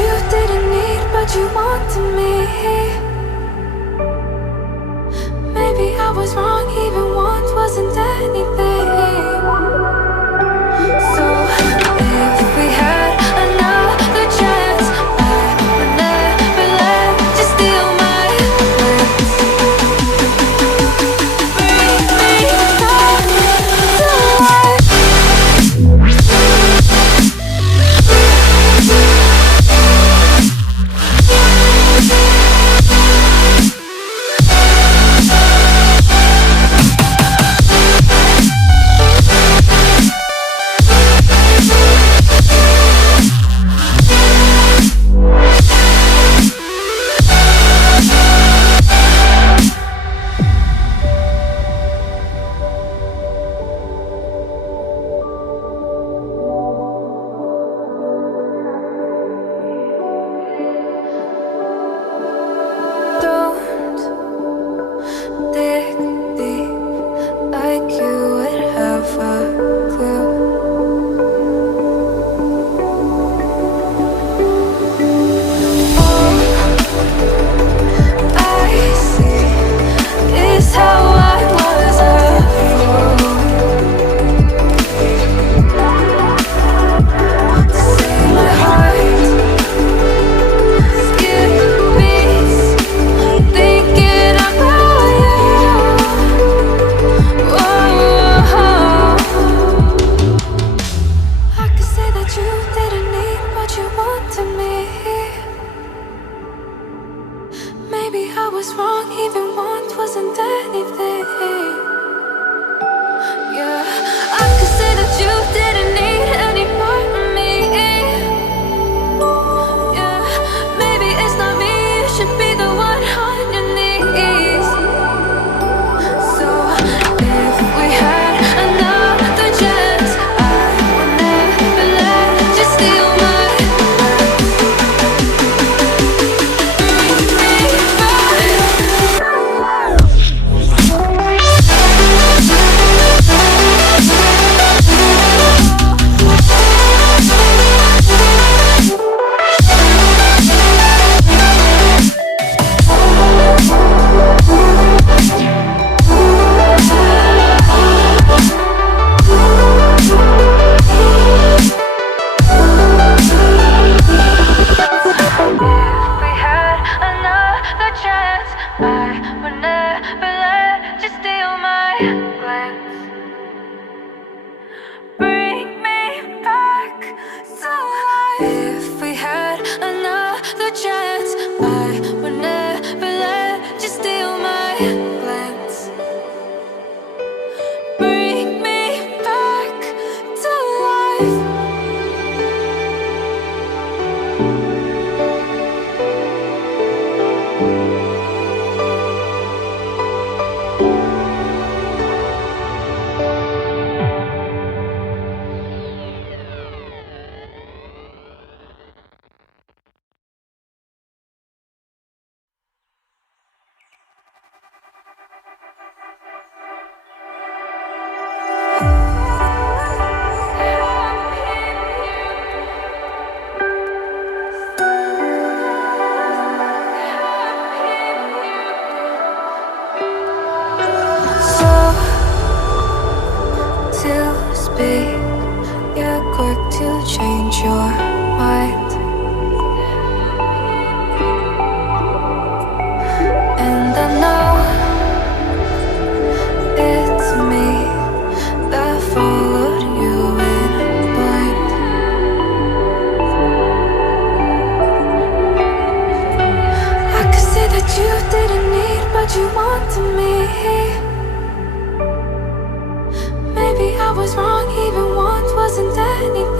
you didn't need, but you wanted me. Maybe I was wrong, even want wasn't anything. So if we had another chance, I would never let you steal my plans. Bring me back to life. Don't dig deep like you would have a clue. All I see is how I was a fool to see my heart skip beats thinking about you. Whoa. I could say that you didn't need, but you wanted me. Maybe I was wrong, even want wasn't anything. Yeah, I could say that you didn't need any part of me. Yeah, maybe it's not me, you should be the one on your knees. So if we had another chance, I would never let you steal my heart. Bring me back. If we had another chance, I would never let you steal my glance. Bring me back to life. If we had another chance, I would never let you steal my glance. Bring me back to life. So to speak, you're quick to change your mind. And I know it's me that followed you in blind. I could say that you didn't need, but you wanted me. Maybe I was wrong, even want wasn't anything.